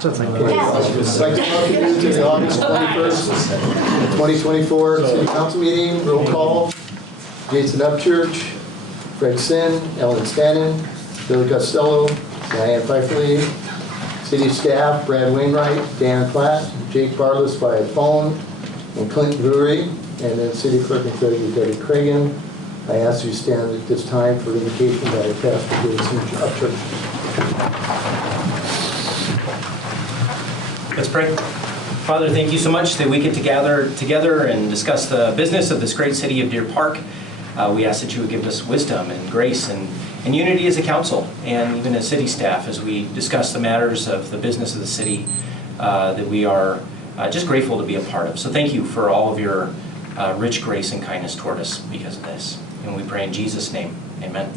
Just like I'd like to welcome you to the August 21st, 2024 City Council meeting. Roll call. Jason Upchurch, Greg Sin, Ellen Stannon, Billy Costello, Diane Pfeifferly, city staff, Brad Wainwright, Dan Platt, Jake Bartless by phone, and Clint Brewery, and then city clerk and treasurer Debbie Cragen. I ask you to stand at this time for invocation by Pastor Jason Upchurch. Let's pray. Father, thank you so much that we get to gather together and discuss the business of this great city of Deer Park. We ask that you would give us wisdom and grace and unity as a council and even as city staff as we discuss the matters of the business of the city that we are just grateful to be a part of. So thank you for all of your rich grace and kindness toward us because of this. And we pray in Jesus' name. Amen.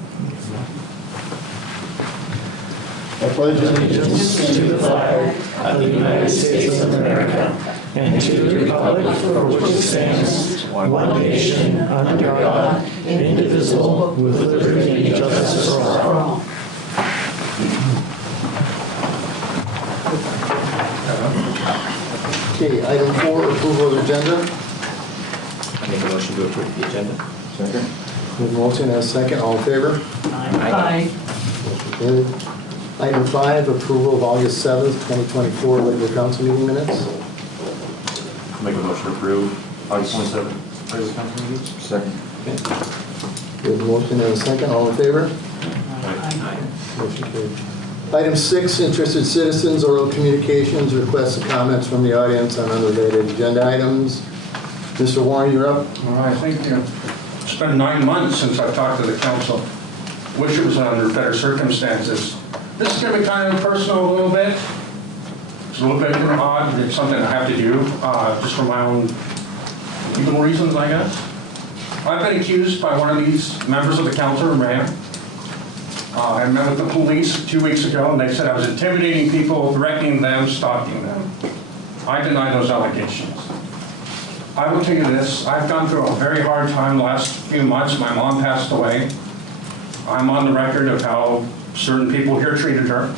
I pledge allegiance to the flag of the United States of America and to the republic for which it stands, one nation, under God, indivisible, with liberty and justice for all. Okay, item 4, approval of the agenda. I make a motion to approve the agenda. Second. With motion and a second, all in favor? Aye. Motion carried. Item 5, approval of August 7th, 2024 regular council meeting minutes. Make a motion to approve August 27th regular council meeting. Second. With motion and a second, all in favor? Aye. Motion carried. Item 6, interested citizens, oral communications, requests and comments from the audience on unrelated agenda items. Mr. Warren, you're up. All right, thank you. It's been 9 months since I've talked to the council. Wish it was under better circumstances. This is going to be kind of personal a little bit. It's a little bit odd. It's something I have to do just for my own legal reasons, I guess. I've been accused by one of these members of the council, Mayor. I met with the police 2 weeks ago, and they said I was intimidating people, threatening them, stalking them. I deny those allegations. I will tell you this, I've gone through a very hard time the last few months. My mom passed away. I'm on the record of how certain people here treated her.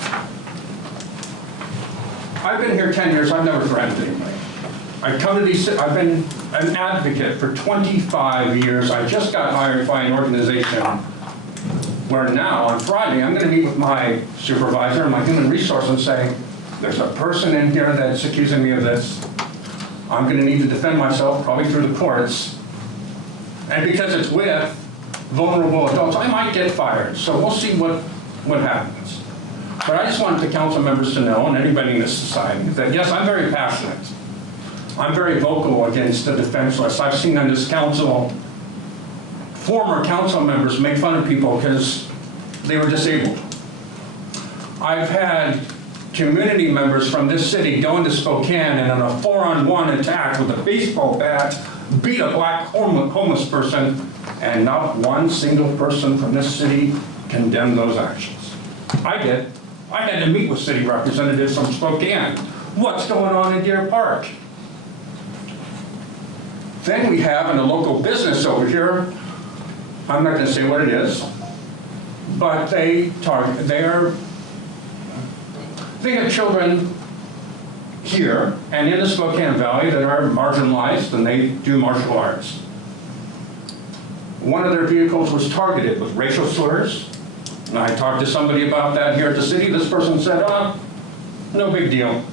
I've been here 10 years, I've never threatened anybody. I've been an advocate for 25 years. I just got hired by an organization where now, on Friday, I'm going to meet with my supervisor and my human resource and say, there's a person in here that's accusing me of this. I'm going to need to defend myself, probably through the courts. And because it's with vulnerable adults, I might get fired. So we'll see what happens. But I just want the council members to know, and anybody in this society, that yes, I'm very passionate. I'm very vocal against the defenseless. I've seen on this council, former council members make fun of people because they were disabled. I've had community members from this city go into Spokane and in a 4-on-1 attack with a baseball bat, beat a black homeless person, and not one single person from this city condemned those actions. I did. I had to meet with city representatives from Spokane. What's going on in Deer Park? Then we have in a local business over here, I'm not going to say what it is, but they have children here and in the Spokane Valley that are marginalized, and they do martial arts. One of their vehicles was targeted with racial slurs. And I talked to somebody about that here at the city. This person said, no big deal.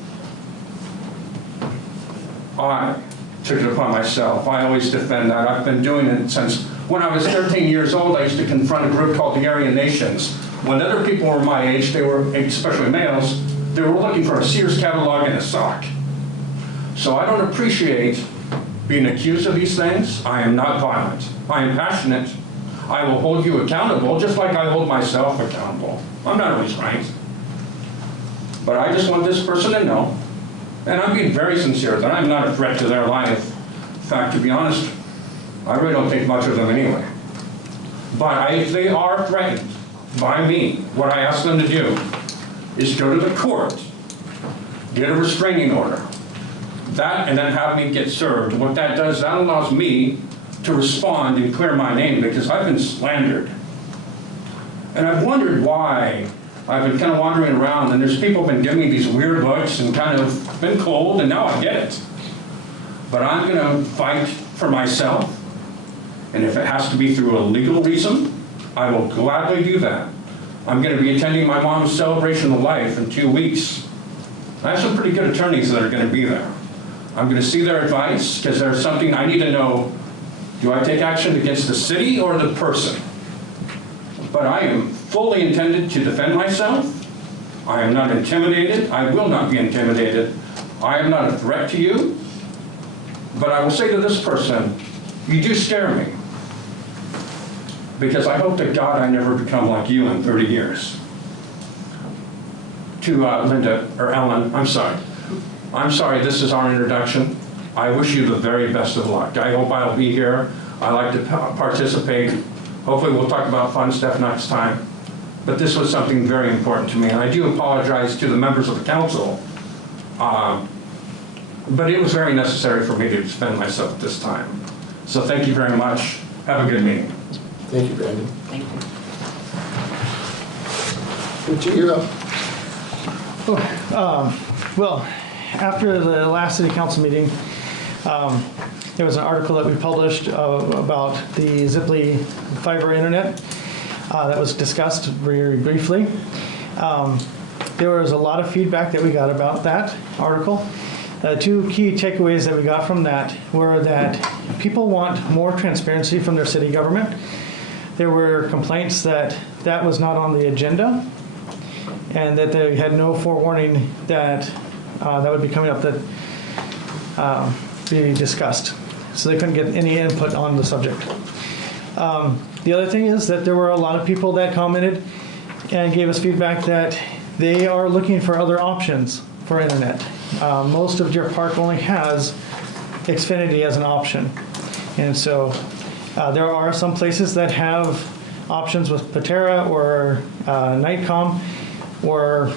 I took it upon myself. I always defend that. I've been doing it since when I was 13 years old. I used to confront a group called the Aryan Nations. When other people were my age, they were, especially males, they were looking for a Sears catalog and a sock. So I don't appreciate being accused of these things. I am not violent. I am passionate. I will hold you accountable just like I hold myself accountable. I'm not always right. But I just want this person to know, and I'm being very sincere, that I'm not a threat to their life. In fact, to be honest, I really don't think much of them anyway. But if they are threatened by me, what I ask them to do is go to the court, get a restraining order, that, and then have me get served. What that does, that allows me to respond and clear my name because I've been slandered. And I've wondered why I've been kind of wandering around, and there's people been giving me these weird looks and kind of been cold, and now I get it. But I'm going to fight for myself, and if it has to be through a legal reason, I will gladly do that. I'm going to be attending my mom's celebration of life in 2 weeks. I have some pretty good attorneys that are going to be there. I'm going to see their advice, because there's something I need to know. Do I take action against the city or the person? But I am fully intended to defend myself. I am not intimidated. I will not be intimidated. I am not a threat to you. But I will say to this person, you do scare me. Because I hope to God I never become like you in 30 years. To Linda, or Ellen, I'm sorry. I'm sorry, this is our introduction. I wish you the very best of luck. I hope I'll be here. I like to participate. Hopefully we'll talk about fun stuff next time. But this was something very important to me. And I do apologize to the members of the council. But it was very necessary for me to defend myself at this time. So thank you very much. Have a good meeting. Thank you, Brandon. Thank you. Richie, you're up. Well, after the last city council meeting, there was an article that we published about the Ziply fiber internet that was discussed very briefly. There was a lot of feedback that we got about that article. Two key takeaways that we got from that were that people want more transparency from their city government. There were complaints that that was not on the agenda, and that they had no forewarning that that would be coming up that be discussed. So they couldn't get any input on the subject. The other thing is that there were a lot of people that commented and gave us feedback that they are looking for other options for internet. Most of Deer Park only has Xfinity as an option. And so there are some places that have options with Patera or Nightcom or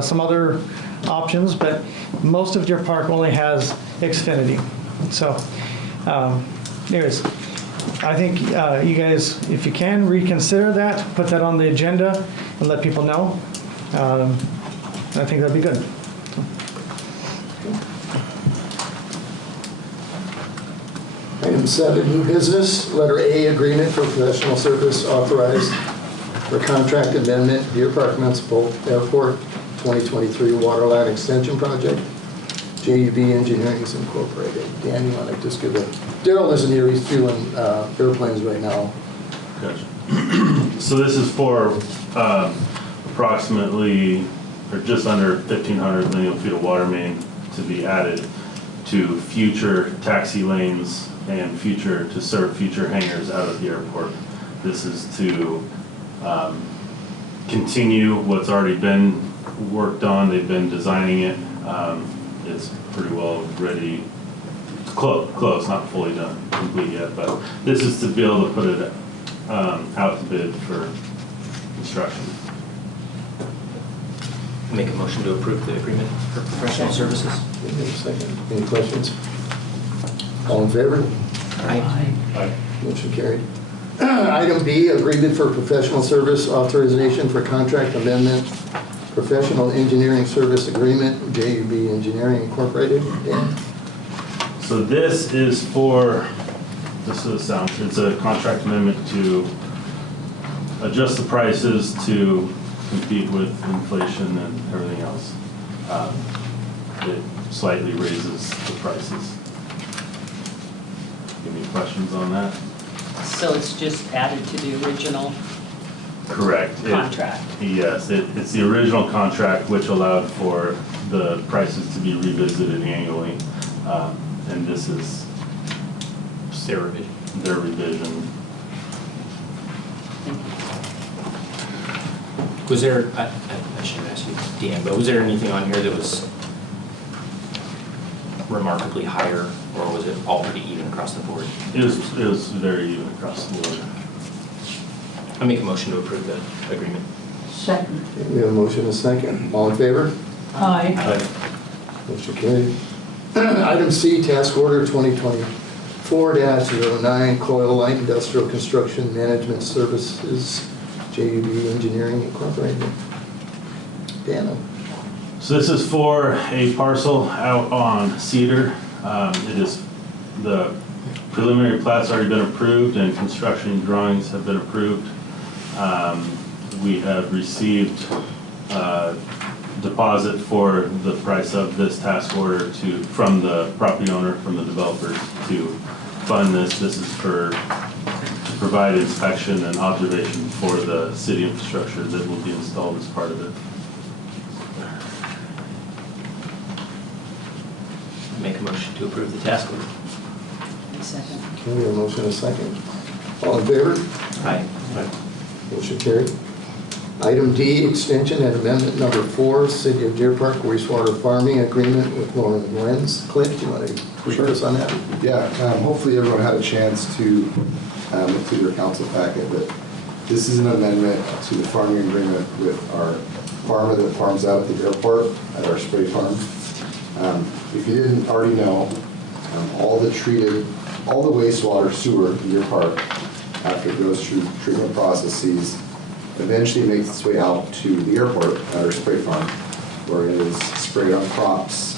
some other options, but most of Deer Park only has Xfinity. So anyways, I think you guys, if you can, reconsider that, put that on the agenda and let people know. I think that'd be good. Item 7, new business, letter A, agreement for professional service authorized for contract amendment, Deer Park Municipal Airport 2023 Waterline Extension Project, JUB Engineering Incorporated. Dan, you want to just give a, Daryl isn't here, he's doing airplanes right now. Gotcha. So this is for approximately, or just under 1,500 lineal feet of water main to be added to future taxi lanes and to serve future hangars out of the airport. This is to continue what's already been worked on. They've been designing it. It's pretty well ready. It's close, not fully done, complete yet, but this is to be able to put it out to bid for construction. Make a motion to approve the agreement for professional services. Give me a second. Any questions? All in favor? Aye. Motion carried. Item B, agreement for professional service authorization for contract amendment, professional engineering service agreement, JUB Engineering Incorporated. Dan? So this is for, this is it's a contract amendment to adjust the prices to compete with inflation and everything else. It slightly raises the prices. Any questions on that? So it's just added to the original Correct. contract? Yes, it's the original contract which allowed for the prices to be revisited annually. And this is Their revision. their revision. Was there, I should have asked you, Dan, but was there anything on here that was remarkably higher, or was it all pretty even across the board? It was very even across the board. I make a motion to approve the agreement. Second. Okay, we have a motion and a second. All in favor? Aye. Motion carried. Item C, task order 2024-09, Coil Light Industrial Construction Management Services, JUB Engineering Incorporated. Daniel. So this is for a parcel out on Cedar. The preliminary plat's already been approved and construction drawings have been approved. We have received deposit for the price of this task order from the property owner, from the developers to fund this. This is to provide inspection and observation for the city infrastructure that will be installed as part of it. Make a motion to approve the task order. Second. Okay, we have a motion and a second. All in favor? Aye. Motion carried. Item D, extension and amendment number 4, City of Deer Park wastewater farming agreement with Lauren Lenz. Clint, do you want to brief us on that? Yeah, hopefully everyone had a chance to look through their council packet, but this is an amendment to the farming agreement with our farmer that farms out at the airport at our spray farm. If you didn't already know, all the wastewater sewer in Deer Park, after it goes through treatment processes, eventually makes its way out to the airport at our spray farm, where it is sprayed on crops.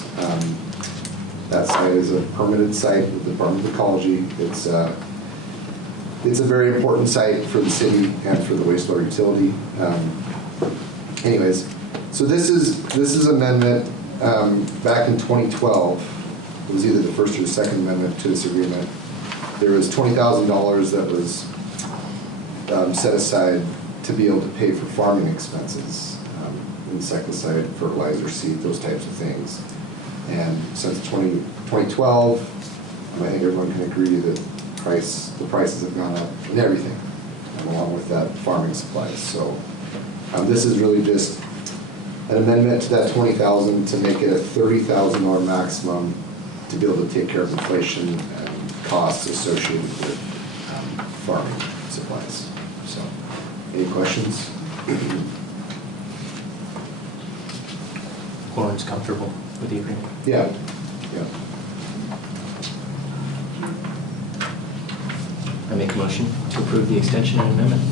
That site is a permitted site with the Department of Ecology. It's a very important site for the city and for the wastewater utility. Anyways, so this is amendment back in 2012. It was either the first or the second amendment to this agreement. There was $20,000 that was set aside to be able to pay for farming expenses, insecticide, fertilizer, seed, those types of things. And since 2012, I think everyone can agree that the prices have gone up in everything, along with that farming supplies. So this is really just an amendment to that $20,000 to make it a $30,000 maximum to be able to take care of inflation and costs associated with farming supplies. So, any questions? Lauren's comfortable with the agreement? Yeah. I make a motion to approve the extension and amendment.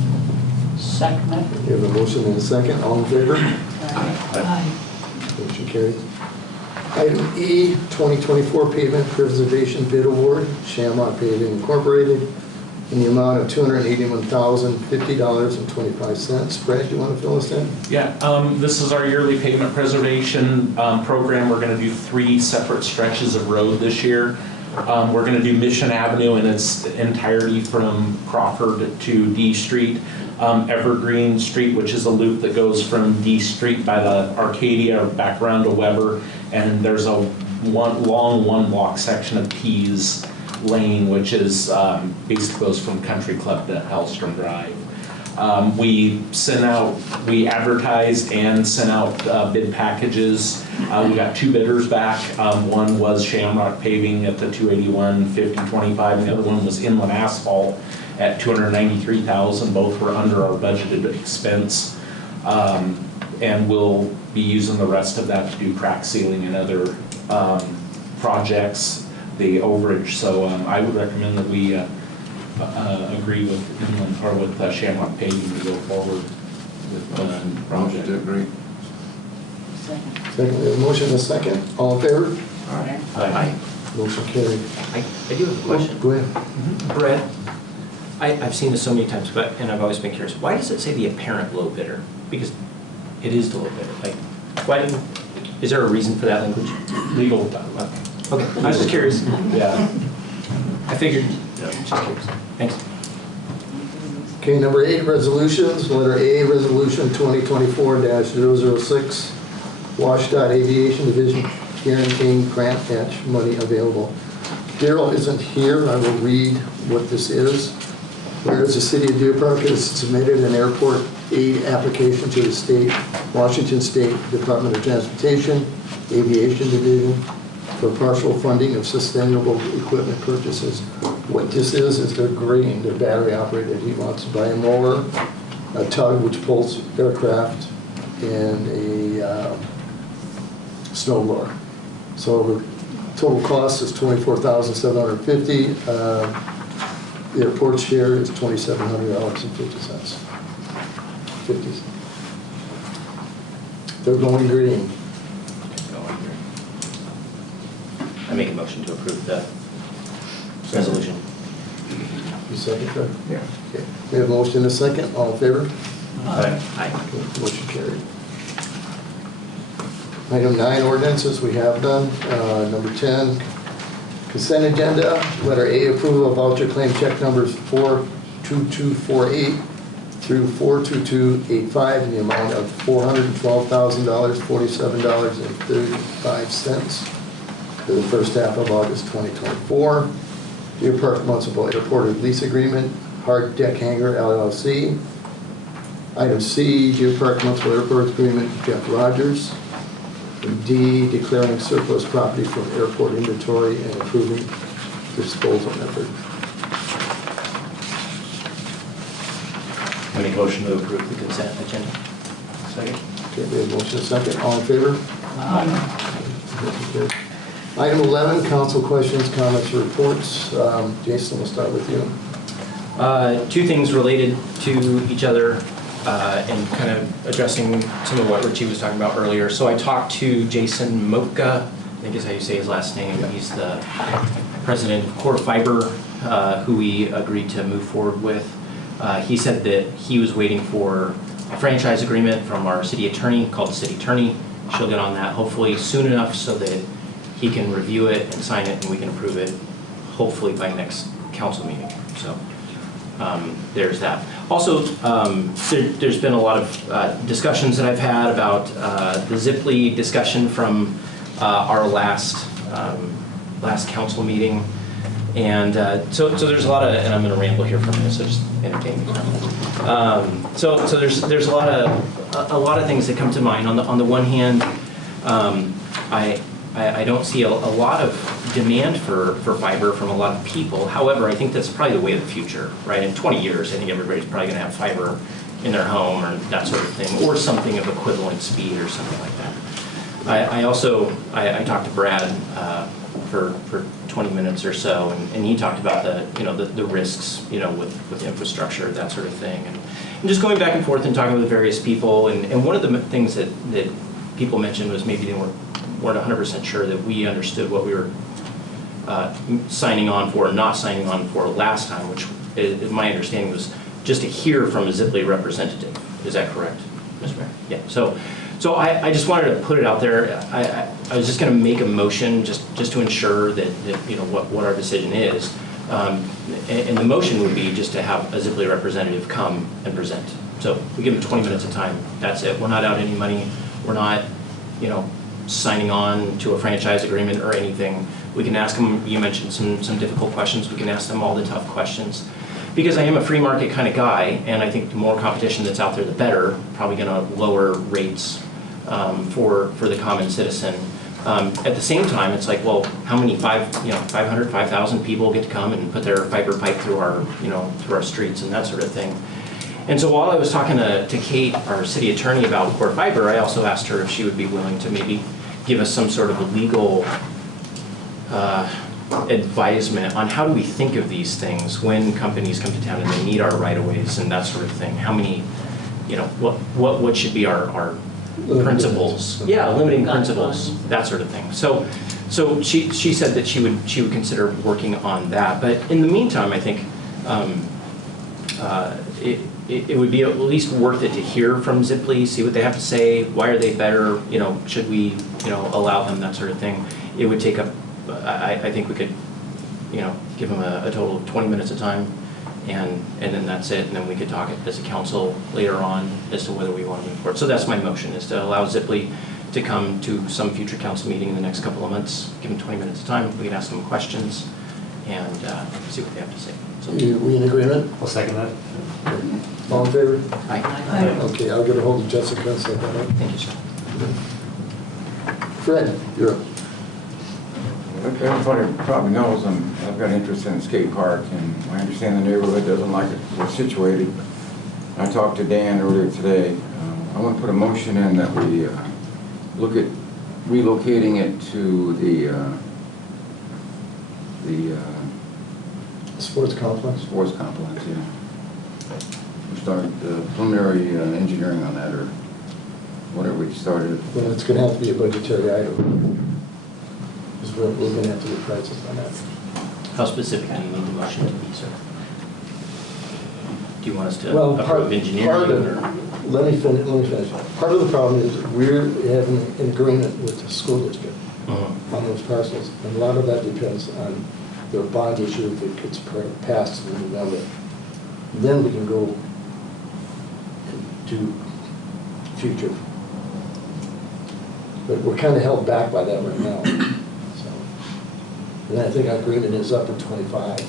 Second. We have a motion and a second. All in favor? Aye. Motion carried. Item E, 2024 pavement preservation bid award, Shamrock Paving Incorporated, in the amount of $281,050.25. Brad, do you want to fill us in? Yeah, this is our yearly pavement preservation program. We're going to do 3 separate stretches of road this year. We're going to do Mission Avenue in its entirety from Crawford to D Street, Evergreen Street, which is a loop that goes from D Street by the Arcadia back around to Weber, and there's a long one-block section of Pease Lane, which is basically goes from Country Club to Hellstrom Drive. We advertised and sent out bid packages. We got 2 bidders back. One was Shamrock Paving at the $281,5025, and the other one was Inland Asphalt at $293,000. Both were under our budgeted expense, and we'll be using the rest of that to do crack sealing and other projects. The overage. So I would recommend that we agree with Inland or with Shamrock Paving to go forward with the project. Motion to agree. Second. Second, we have a motion and a second. All in favor? Aye. Motion carried. I do have a question. Go ahead. Brett, I've seen this so many times, and I've always been curious. Why does it say the apparent low bidder? Because it is the low bidder. Like, why? Is there a reason for that language? Legal. Okay, I was just curious. Yeah. I figured. Just curious. Thanks. Okay, number 8, resolutions. Letter A, resolution 2024-006, WashDOT Aviation Division guaranteeing grant match money available. Daryl isn't here. I will read what this is. Whereas the City of Deer Park has submitted an airport aid application to the Washington State Department of Transportation Aviation Division for partial funding of sustainable equipment purchases. What this is they're grading, they're battery operated. He wants to buy a mower, a tug which pulls aircraft, and a snow blower. So the total cost is $24,750. The airport share is $2,700.50. 50s. They're going green. I make a motion to approve the resolution. You second, Fred? Yeah. Okay. We have a motion and a second. All in favor? Aye. Okay, motion carried. Item 9, ordinances, we have done. Number 10, consent agenda. Letter A, approval of voucher claim check numbers 42248 through 42285 in the amount of $412,000, $47.35 for the first half of August 2024. Deer Park Municipal Airport lease agreement, Hard Deck Hangar LLC. Item C, Deer Park Municipal Airport agreement, Jeff Rogers. And D, declaring surplus property from airport inventory and approving disposal method. I make a motion to approve the consent agenda. Second. Okay, we have motion and second. All in favor? Aye. Motion carried. Item 11, council questions, comments, or reports. Jason, we'll start with you. Two things related to each other and kind of addressing some of what Richie was talking about earlier. So I talked to Jason Moka, I think is how you say his last name. He's the president of Core Fiber, who we agreed to move forward with. He said that he was waiting for a franchise agreement from our city attorney called the city attorney. She'll get on that hopefully soon enough so that he can review it and sign it and we can approve it hopefully by next council meeting. So there's that. Also, there's been a lot of discussions that I've had about the Ziply discussion from our last council meeting. And so there's a lot of, and I'm going to ramble here for a minute, so just entertain me. So there's a lot of things that come to mind. On the one hand, I don't see a lot of demand for fiber from a lot of people. However, I think that's probably the way of the future, right? In 20 years, I think everybody's probably going to have fiber in their home or that sort of thing, or something of equivalent speed or something like that. I talked to Brad for 20 minutes or so, and he talked about the risks, with infrastructure, that sort of thing, and just going back and forth and talking with various people. And one of the things that people mentioned was maybe they weren't 100% sure that we understood what we were signing on for or not signing on for last time, which my understanding was just to hear from a Ziply representative. Is that correct, Mr. Mayor? Yeah. So I just wanted to put it out there. I was just going to make a motion just to ensure that what our decision is, and the motion would be just to have a Ziply representative come and present. So we give them 20 minutes of time. That's it. We're not out any money. We're not, signing on to a franchise agreement or anything. We can ask them. You mentioned some difficult questions. We can ask them all the tough questions. Because I am a free market kind of guy, and I think the more competition that's out there, the better. Probably going to lower rates for the common citizen. At the same time, it's like, well, how many 5,000 people get to come and put their fiber pipe through our streets and that sort of thing. And so while I was talking to Kate, our city attorney, about Core Fiber, I also asked her if she would be willing to maybe give us some sort of a legal advisement on how do we think of these things when companies come to town and they need our right-of-ways and that sort of thing. How many, what should be our principles? Yeah, limiting principles, that sort of thing. So she said that she would consider working on that. But in the meantime, I think it would be at least worth it to hear from Ziply, see what they have to say. Why are they better? Should we allow them, that sort of thing. It would take up. I think we could, give them a total of 20 minutes of time, and then that's it. And then we could talk as a council later on as to whether we want to move forward. So that's my motion, is to allow Ziply to come to some future council meeting in the next couple of months. Give them 20 minutes of time. We can ask them questions and see what they have to say. So, We in agreement? I'll second that. All in favor? aye. Aye. Okay, I'll get a hold of Jessica and set that up. Thank you, sir. Fred, you're up. Everybody probably knows I've got interest in the skate park, and I understand the neighborhood doesn't like it where it's situated. I talked to Dan earlier today. I want to put a motion in that we look at relocating it to the Sports complex. sports complex. Yeah. start the preliminary engineering on that, or whatever we started. Well, it's gonna have to be a budgetary item. Because we're gonna have to get prices on that. How specific do you need the motion to be, sir? Do you want us to Well, part approve engineering of, or? let me finish. Part of the problem is we're having an agreement with the school district on those parcels. And a lot of that depends on their bond issue if it gets passed in November. Then we can go and do future. But we're kind of held back by that right now. So, and I think our agreement is up in 2025, if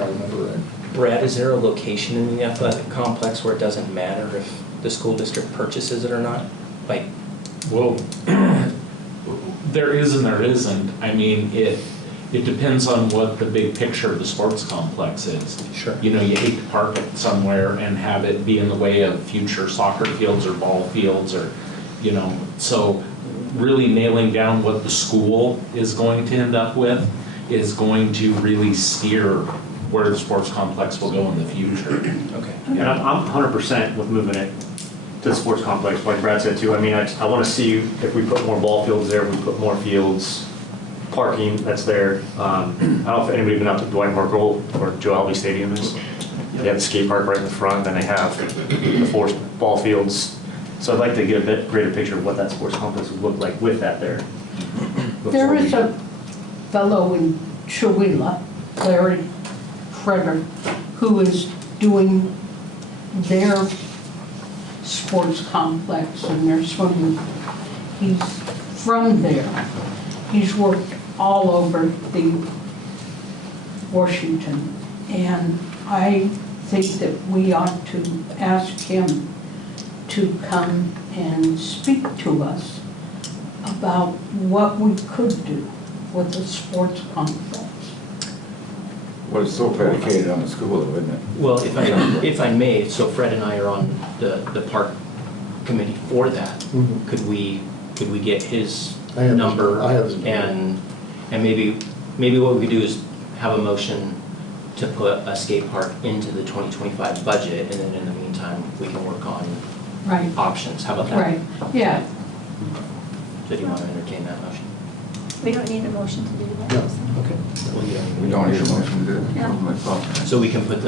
I remember right. Brad, is there a location in the athletic complex where it doesn't matter if the school district purchases it or not? Like, Well, there is and there isn't. I mean, it depends on what the big picture of the sports complex is. Sure. You know, you hate to park it somewhere and have it be in the way of future soccer fields or ball fields or, you know, so really nailing down what the school is going to end up with is going to really steer where the sports complex will go in the future. okay. And I'm 100% with moving it to the sports complex, like Brad said too. I mean, I want to see if we put more ball fields there, if we put more fields, parking that's there. I don't know if anybody's been out to Dwight Merkle or Joe Alvey Stadium is. They have the skate park right in the front, then they have the 4 ball fields. So I'd like to get a bit greater picture of what that sports complex would look like with that there. There is a fellow in Chewelah, Larry Frederick, who is doing their sports complex and their swimming. He's from there. He's worked all over the Washington. And I think that we ought to ask him to come and speak to us about what we could do with the sports complex. Well, it's so predicated on the school, though, isn't it? Well, if I may, so Fred and I are on the park committee for that. Mhm. Could we get his I have his- number? I have his number. And maybe what we could do is have a motion to put a skate park into the 2025 budget, and then in the meantime, we can work on Right, options. How about that? right, yeah. So do you want to entertain that motion? We don't need a motion to do that. No. Okay. Well, you We don't need a motion to do it. Yeah. That's all. So we can put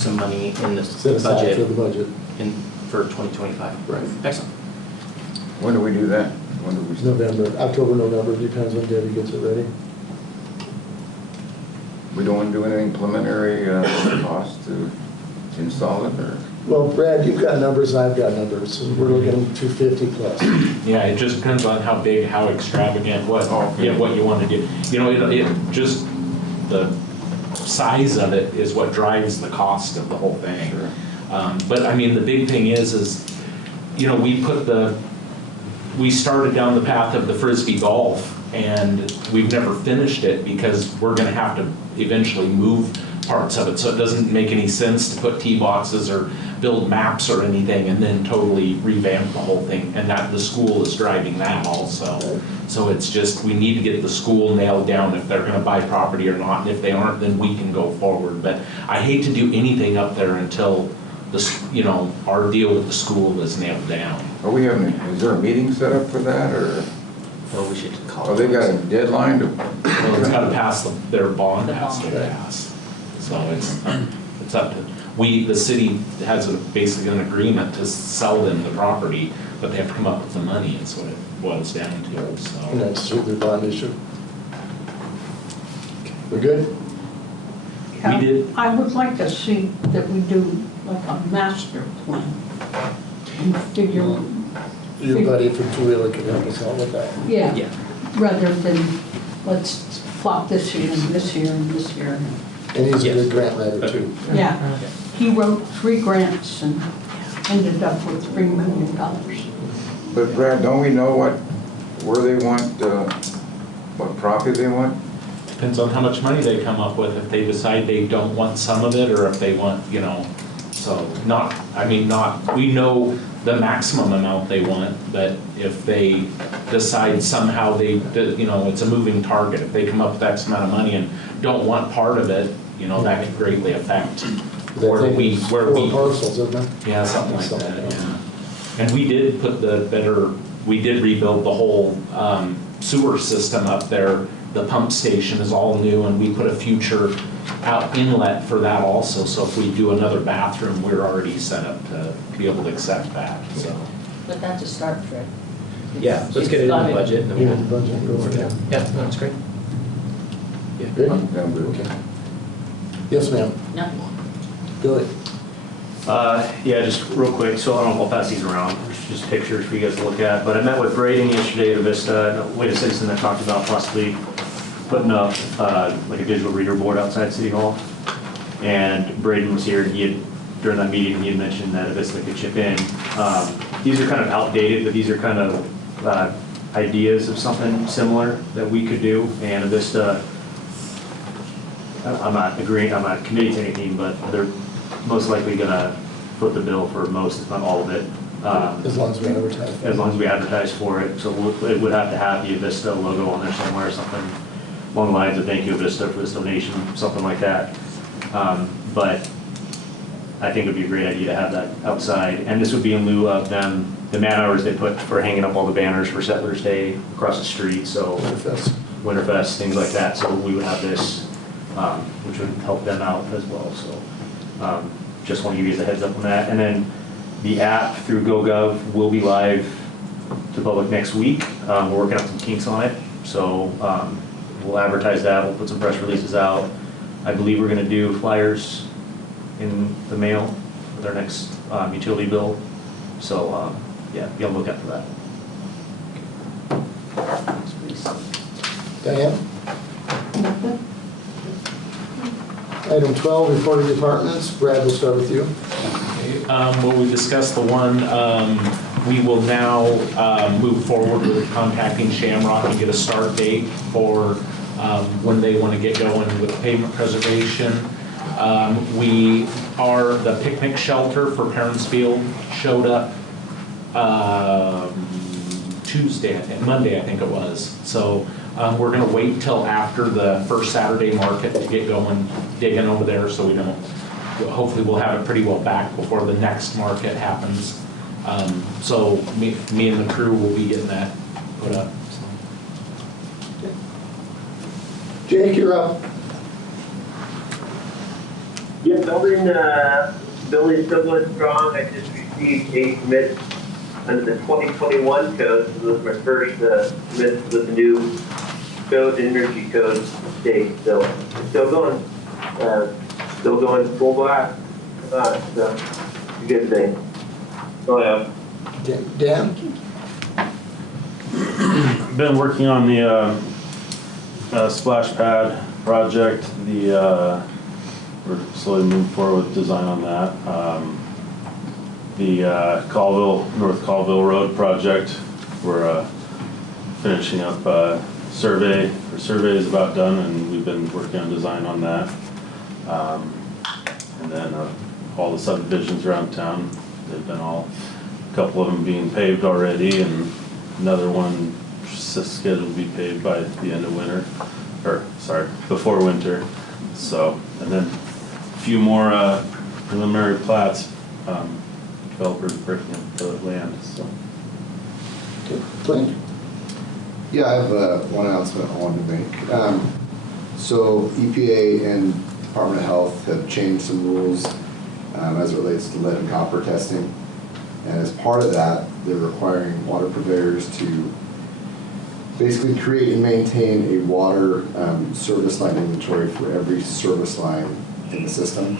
some money in the Set aside for the budget budget. for 2025. Right. Excellent. When do we do that? When do we start? November, October, November, depends when Debbie gets it ready. We don't want to do anything preliminary cost to install it, or? Well, Brad, you've got numbers, I've got numbers. We're looking at 250 plus. Yeah, it just depends on how big, how extravagant, what you want to do. You know, it just, the size of it is what drives the cost of the whole thing. Sure. But I mean, the big thing is, you know, we started down the path of the Frisbee golf, and we've never finished it because we're gonna have to eventually move parts of it. So it doesn't make any sense to put tee boxes or build maps or anything and then totally revamp the whole thing. And that the school is driving that also. So it's just, we need to get the school nailed down if they're gonna buy property or not. And if they aren't, then we can go forward. But I hate to do anything up there until our deal with the school is nailed down. Are we having, is there a meeting set up for that, or? Well, we should call. Oh, they got a deadline to? Well, it's gotta pass, their bond has to pass. So it's up to, the city has basically an agreement to sell them the property, but they have to come up with the money, is what it boils down to, And so. that's through the bond issue. We're good? We did. I would like to see that we do like a master plan and figure, Your buddy from Two-Wheeler can help us out with that. yeah, Yeah. rather than let's plop this here and this here and this here. And he's a Yes. good grant writer too. Yeah, he wrote 3 grants and ended up with $3 million. But Brad, don't we know where they want, what property they want? Depends on how much money they come up with, if they decide they don't want some of it, or if they want, so we know the maximum amount they want, but if they decide somehow it's a moving target. If they come up with X amount of money and don't want part of it, that could greatly affect I where think we, it's 4 parcels, isn't it? yeah, something like Something that, like that. yeah. And we did we did rebuild the whole sewer system up there. The pump station is all new, and we put a future out inlet for that also. So if we do another bathroom, we're already set up to be able to accept that, so. But that's a start, Fred. Yeah, let's get it in the budget. and then Yeah, we'll- the budget, go for that. Yeah, no, that's great. Great. I'm good. Okay. Yes, ma'am. No. Billy? Yeah, just real quick, so I don't know, I'll pass these around, just pictures for you guys to look at, but I met with Braden yesterday at Avista, Wade Citizen that talked about possibly putting up like a digital reader board outside City Hall. And Braden was here, and during that meeting, he had mentioned that Avista could chip in. These are kind of outdated, but these are kind of ideas of something similar that we could do, and Avista, I'm not committing to anything, but they're most likely gonna foot the bill for most, if not all of it. As long as we advertise. As long as we advertise for it, so it would have to have the Avista logo on there somewhere, something along the lines of thank you Avista for this donation, something like that. But I think it would be a great idea to have that outside, and this would be in lieu of them, the man hours they put for hanging up all the banners for Settlers Day across the street, so. Winterfest. Winterfest, things like that, so we would have this, which would help them out as well, so. Just want to give you the heads up on that. And then the app through GoGov will be live to the public next week. We're working out some kinks on it, so we'll advertise that, we'll put some press releases out. I believe we're gonna do flyers in the mail with our next utility bill. So, yeah, be on the lookout for that. Diane? Item 12, reporting departments. Brad, we'll start with you. Well, we discussed the one, we will now move forward with contacting Shamrock and get a start date for when they want to get going with pavement preservation. The picnic shelter for Parents Field showed up Monday, I think it was. So we're going to wait till after the first Saturday market to get going, digging over there, so we don't. Hopefully, we'll have it pretty well back before the next market happens. So me and the crew will be getting that put up. So. Jake, you're up. Yeah, Billy's still going strong. I just received a commit under the 2021 code. So this was my first commit with the new code, energy code state. So still going full blast. So it's a good thing. Oh yeah. Dan? Been working on the splash pad project. We're slowly moving forward with design on that. The North Colville Road project, we're finishing up survey. Our survey is about done, and we've been working on design on that. And then all the subdivisions around town, they've been a couple of them being paved already, and another one scheduled to be paved by the end of winter, before winter. So, and then a few more preliminary plats, developers breaking up the land, so. Clint? Yeah, I have one announcement I wanted to make. So EPA and Department of Health have changed some rules as it relates to lead and copper testing. And as part of that, they're requiring water purveyors to basically create and maintain a water service line inventory for every service line in the system.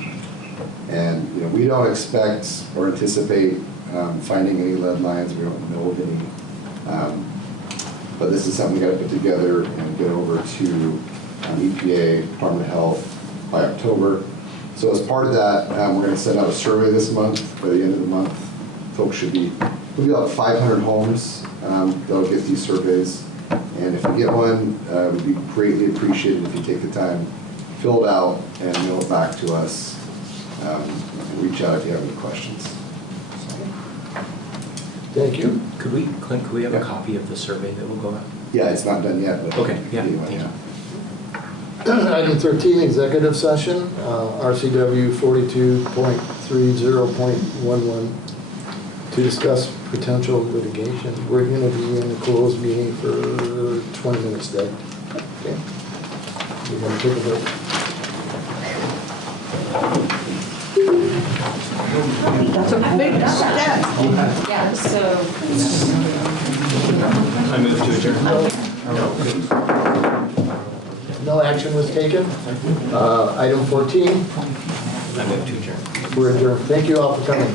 And we don't expect or anticipate finding any lead lines. We don't know of any. But this is something we got to put together and get over to EPA, Department of Health by October. So as part of that, we're going to send out a survey this month. By the end of the month, folks we'll be about 500 homes that'll get these surveys. And if you get one, it would be greatly appreciated if you take the time, fill it out, and mail it back to us. And reach out if you have any questions. Thank you. Clint, could we have a copy of the survey that will go out? Yeah, it's not done yet, but Okay, yeah, anyway, thank you. Item 13, executive session, RCW 42.30.11, to discuss potential litigation. We're going to be in a closed meeting for 20 minutes there. Okay. We're going to take a vote. That's a big step. Yeah, so. I move to adjourn. No action was taken. Item 14, I move to adjourn. we're adjourned. Thank you all for coming.